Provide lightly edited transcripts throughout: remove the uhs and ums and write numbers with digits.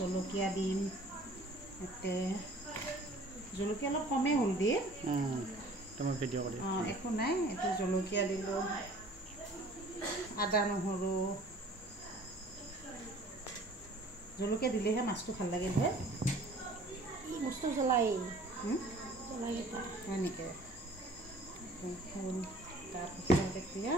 জলকীয়া দিম এতে জলকীয়া অলপ কমে হ'ল দিয়ে তোমাৰ ভিডিঅ' কৰি একো নাই এটো জলকীয়া দিলোঁ আদা নহৰু জলকীয়া দিলেহে মাছটো ভাল লাগে হয় ই বস্তু জ্বলাই হয় নেকি তাৰপিছত এতিয়া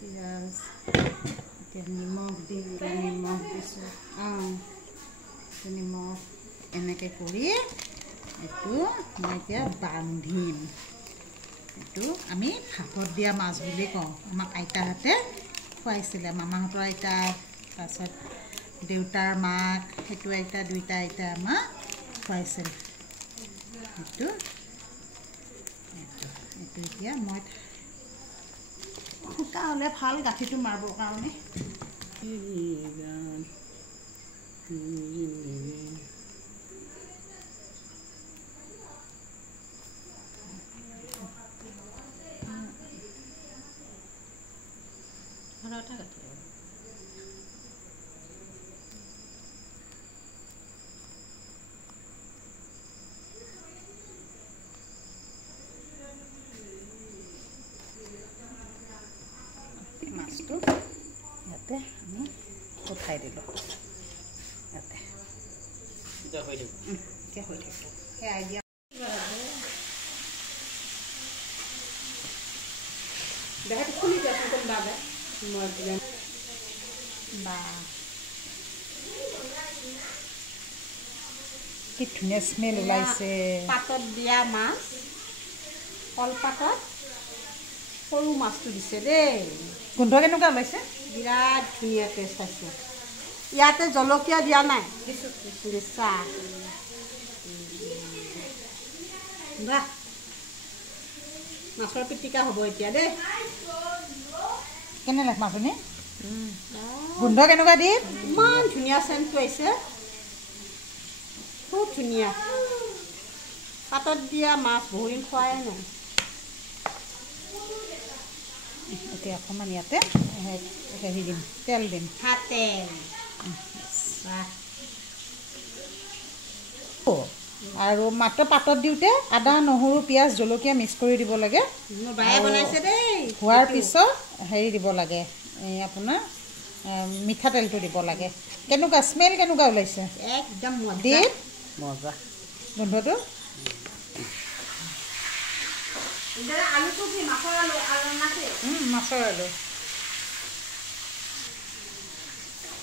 পিঁয়াজ এতিয়া নিমখ দিম নিমখ দিছোঁ নিমখ এনেকৈ কৰি এইটো মই এতিয়া বান্ধিম এইটো আমি ভাপত দিয়া মাছ বুলি কওঁ আমাক আইতাহঁতে খুৱাইছিলে মামাহঁতৰ আইতা তাৰপিছত দেউতাৰ মাক সেইটো আইতা দুইটা আইতা আমাক খুৱাইছিল এইটো এতিয়া মই শুকা হ'লে ভাল গাঁঠিটো মাৰিবৰ কাৰণে মাছটো ইয়াতে আমি উঠাই দিলোঁ ইয়াতে এতিয়া হৈ থাকিব সেই আইডিয়া দেখাটো খুলি দিয়াচোন কোনোবা বা কি ধুনীয়া স্মেল ওলাইছে পাতত দিয়া মাছ কলপাতত সৰু মাছটো দিছে দেই গোন্ধ কেনেকুৱা ওলাইছে বিৰাট ধুনীয়া টেষ্ট আছে ইয়াতে জলকীয়া দিয়া নাই দিছা বাহ মাছৰ পিটিকা হ'ব এতিয়া দেই কেনে লাগে মাছনি গোন্ধ কেনেকুৱা দি ইমান ধুনীয়া চেণ্টটো আহিছে খুব ধুনীয়া পাতত দিয়া মাছ বহুদিন খোৱাই নাই এতিয়া অকণমান ইয়াতে হেৰি দিম তেল দিম তেল আৰু মাত্ৰ পাতত দিওঁতে আদা নহৰু পিঁয়াজ জলকীয়া মিক্স কৰি দিব লাগে হোৱাৰ পিছত হেৰি দিব লাগে এই আপোনাৰ মিঠাতেলটো দিব লাগে কেনেকুৱা স্মেল কেনেকুৱা ওলাইছে একদম দি মজা গোন্ধটো মাছৰ আলু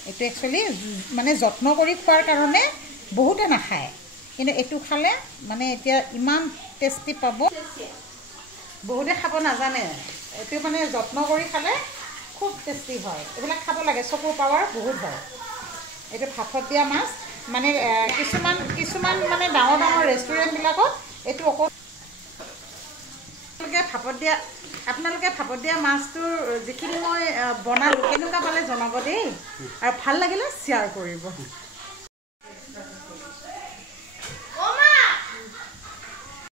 এইটো একচুৱেলি মানে যত্ন কৰি খোৱাৰ কাৰণে বহুতে নাখায় কিন্তু এইটো খালে মানে এতিয়া ইমান টেষ্টি পাব বহুতে খাব নাজানে এইটো মানে যত্ন কৰি খালে খুব টেষ্টি হয় এইবিলাক খাব লাগে চকুৰ পাৱাৰ বহুত হয় এইটো ভাপত দিয়া মাছ মানে কিছুমান মানে ডাঙৰ ৰেষ্টুৰেণ্টবিলাকত এইটো অকল আপোনালোকে ভাপত দিয়া মাছটোৰ যিখিনি মই বনালোঁ কেনেকুৱা পালে জনাব দেই আৰু ভাল লাগিলে শ্বেয়াৰ কৰিব